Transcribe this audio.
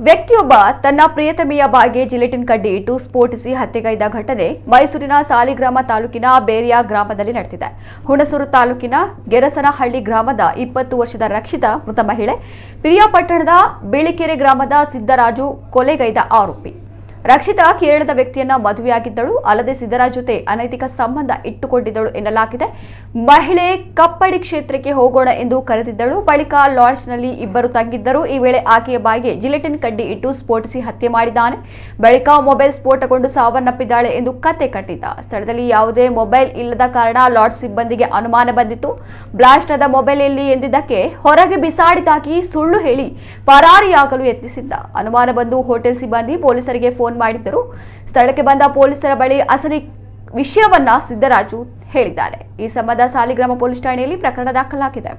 ವ್ಯಕ್ತಿಯೊಬ್ಬ ತನ್ನ ಪ್ರಿಯತಮೆಯ ಬಾಯಿಗೆ ಜಿಲೆಟಿನ್ ಕಡ್ಡಿ ಇಟ್ಟು ಸ್ಫೋಟಿಸಿ ಹತ್ಯೆಗೈದ ಘಟನೆ ಮೈಸೂರಿನ ಸಾಲಿಗ್ರಾಮ ತಾಲೂಕಿನ ಬೇರಿಯಾ ಗ್ರಾಮದಲ್ಲಿ ನಡೆದಿದೆ. ಹುಣಸೂರು ತಾಲೂಕಿನ ಗೆರಸನಹಳ್ಳಿ ಗ್ರಾಮದ 20 ವರ್ಷದ ರಕ್ಷಿತಾ ಮೃತ ಮಹಿಳೆ. ಪಿರಿಯಾಪಟ್ಟಣದ ಬಿಳಿಕೆರೆ ಗ್ರಾಮದ ಸಿದ್ದರಾಜು ಕೊಲೆಗೈದ ಆರೋಪಿ. ರಕ್ಷಿತಾ ಕೇರಳದ ವ್ಯಕ್ತಿಯನ್ನ ಮದುವೆಯಾಗಿದ್ದಳು, ಅಲ್ಲದೆ ಸಿದ್ದರಾಜ್ ಜೊತೆ ಅನೈತಿಕ ಸಂಬಂಧ ಇಟ್ಟುಕೊಂಡಿದ್ದಳು ಎನ್ನಲಾಗಿದೆ. ಮಹಿಳೆ ಕಪ್ಪಡಿ ಕ್ಷೇತ್ರಕ್ಕೆ ಹೋಗೋಣ ಎಂದು ಕರೆದಿದ್ದಳು. ಬಳಿಕ ಲಾಡ್ಜ್ನಲ್ಲಿ ಇಬ್ಬರು ತಂಗಿದ್ದರು. ಈ ವೇಳೆ ಆಕೆಯ ಬಾಯಿಗೆ ಜಿಲೆಟಿನ್ ಕಡ್ಡಿ ಇಟ್ಟು ಸ್ಫೋಟಿಸಿ ಹತ್ಯೆ ಮಾಡಿದ್ದಾನೆ. ಬಳಿಕ ಮೊಬೈಲ್ ಸ್ಫೋಟಗೊಂಡು ಸಾವನ್ನಪ್ಪಿದ್ದಾಳೆ ಎಂದು ಕತೆ ಕಟ್ಟಿದ್ದ. ಸ್ಥಳದಲ್ಲಿ ಯಾವುದೇ ಮೊಬೈಲ್ ಇಲ್ಲದ ಕಾರಣ ಲಾಡ್ಜ್ ಸಿಬ್ಬಂದಿಗೆ ಅನುಮಾನ ಬಂದಿತ್ತು. ಬ್ಲಾಸ್ಟ್ ಆದ ಮೊಬೈಲ್ ಎಲ್ಲಿ ಎಂದಿದ್ದಕ್ಕೆ ಹೊರಗೆ ಬಿಸಾಡಿದಾಗಿ ಸುಳ್ಳು ಹೇಳಿ ಪರಾರಿಯಾಗಲು ಯತ್ನಿಸಿದ್ದ. ಅನುಮಾನ ಬಂದು ಹೋಟೆಲ್ ಸಿಬ್ಬಂದಿ ಪೊಲೀಸರಿಗೆ ಫೋನ್ ಮಾಡಿದ್ದರು. ಸ್ಥಳಕ್ಕೆ ಬಂದ ಪೊಲೀಸರ ಬಳಿ ಅಸಲಿ ವಿಷಯವನ್ನ ಸಿದ್ದರಾಜು ಹೇಳಿದ್ದಾರೆ. ಈ ಸಂಬಂಧ ಸಾಲಿಗ್ರಾಮ ಪೊಲೀಸ್ ಠಾಣೆಯಲ್ಲಿ ಪ್ರಕರಣ ದಾಖಲಾಗಿದೆ.